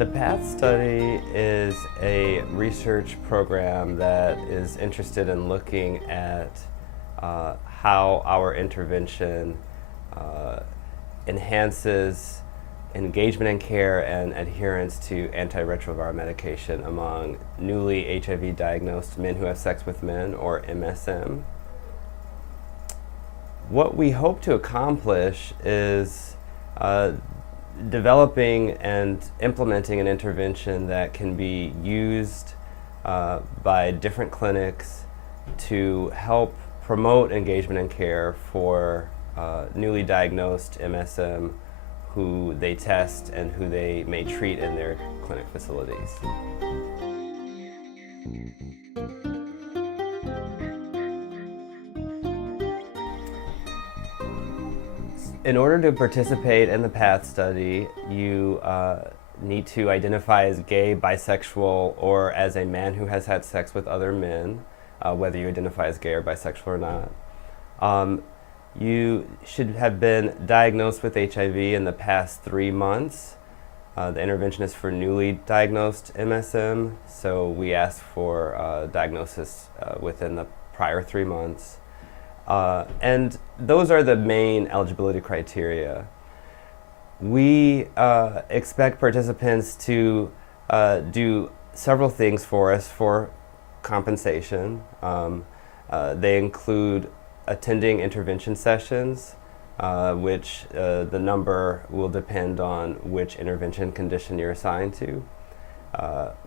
The PATH study is a research program that is interested in looking at how our intervention enhances engagement in care and adherence to antiretroviral medication among newly HIV diagnosed men who have sex with men, or MSM. What we hope to accomplish is developing and implementing an intervention that can be used by different clinics to help promote engagement in care for newly diagnosed MSM who they test and who they may treat in their clinic facilities. In order to participate in the PATH study, you need to identify as gay, bisexual, or as a man who has had sex with other men, whether you identify as gay or bisexual or not. You should have been diagnosed with HIV in the past 3 months. The intervention is for newly diagnosed MSM, so we ask for diagnosis within the prior 3 months. And those are the main eligibility criteria. We expect participants to do several things for us for compensation. They include attending intervention sessions, which the number will depend on which intervention condition you're assigned to.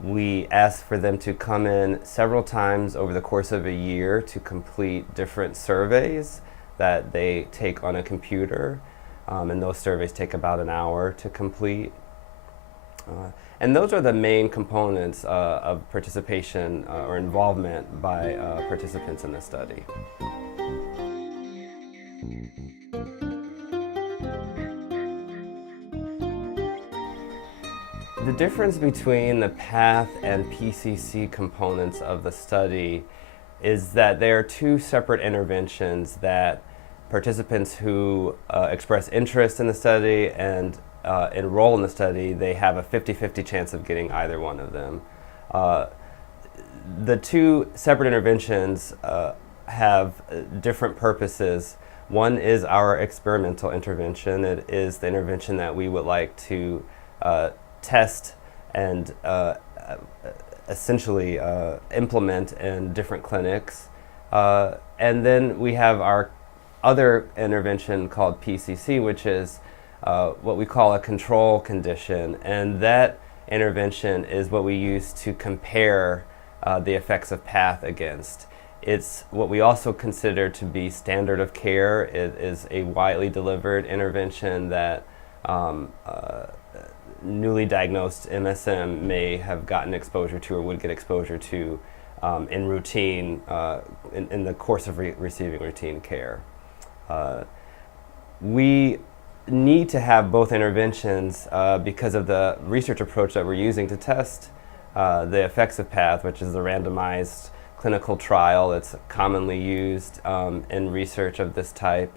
We ask for them to come in several times over the course of a year to complete different surveys that they take on a computer, and those surveys take about an hour to complete. And those are the main components of participation or involvement by participants in the study. The difference between the PATH and PCC components of the study is that there are two separate interventions that participants who express interest in the study and enroll in the study, they have a 50-50 chance of getting either one of them. The two separate interventions have different purposes. One is our experimental intervention. It is the intervention that we would like to test and essentially implement in different clinics. And then we have our other intervention called PCC, which is what we call a control condition. And that intervention is what we use to compare the effects of PATH against. It's what we also consider to be standard of care. It is a widely delivered intervention that newly diagnosed MSM may have gotten exposure to or would get exposure to in routine, in the course of receiving routine care. We need to have both interventions because of the research approach that we're using to test the effects of PATH, which is the randomized clinical trial that's commonly used in research of this type.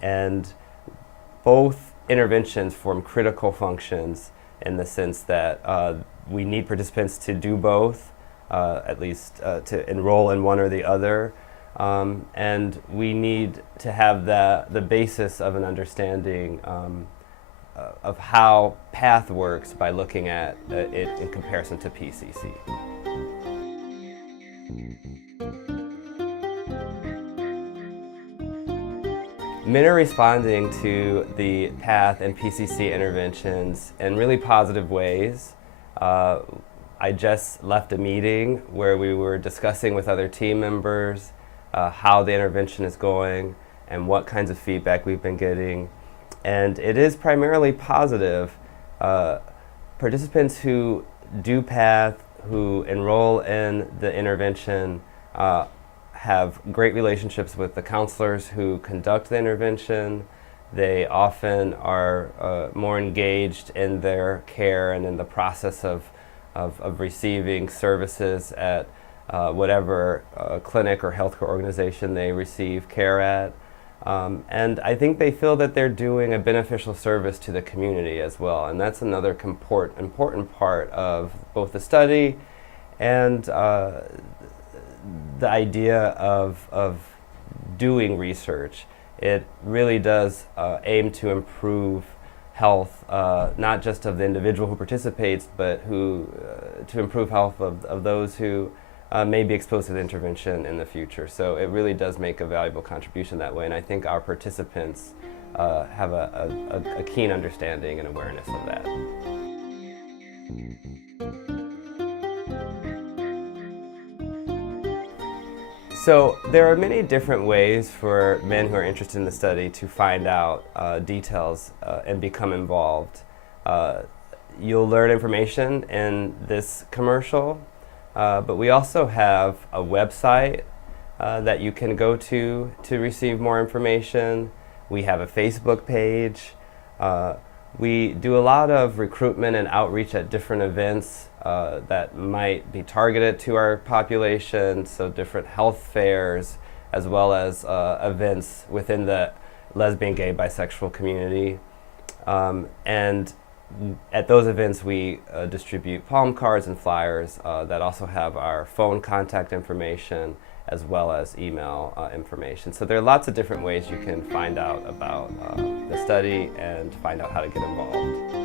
And both interventions form critical functions in the sense that we need participants to do both, at least to enroll in one or the other. And we need to have the basis of an understanding of how PATH works by looking at it in comparison to PCC. Men are responding to the PATH and PCC interventions in really positive ways. I just left a meeting where we were discussing with other team members how the intervention is going and what kinds of feedback we've been getting. And it is primarily positive. Participants who do PATH, who enroll in the intervention, have great relationships with the counselors who conduct the intervention. They often are more engaged in their care and in the process of receiving services at whatever clinic or healthcare organization they receive care at. And I think they feel that they're doing a beneficial service to the community as well. And that's another important part of both the study and the idea of doing research. It really does aim to improve health, not just of the individual who participates, but to improve health of those who may be exposed to the intervention in the future. So it really does make a valuable contribution that way, and I think our participants have a keen understanding and awareness of that. So there are many different ways for men who are interested in the study to find out details and become involved. You'll learn information in this commercial, but we also have a website that you can go to receive more information. We have a Facebook page. We do a lot of recruitment and outreach at different events that might be targeted to our population, so different health fairs, as well as events within the lesbian, gay, bisexual community. And at those events, we distribute palm cards and flyers that also have our phone contact information as well as email information. So there are lots of different ways you can find out about the study and find out how to get involved.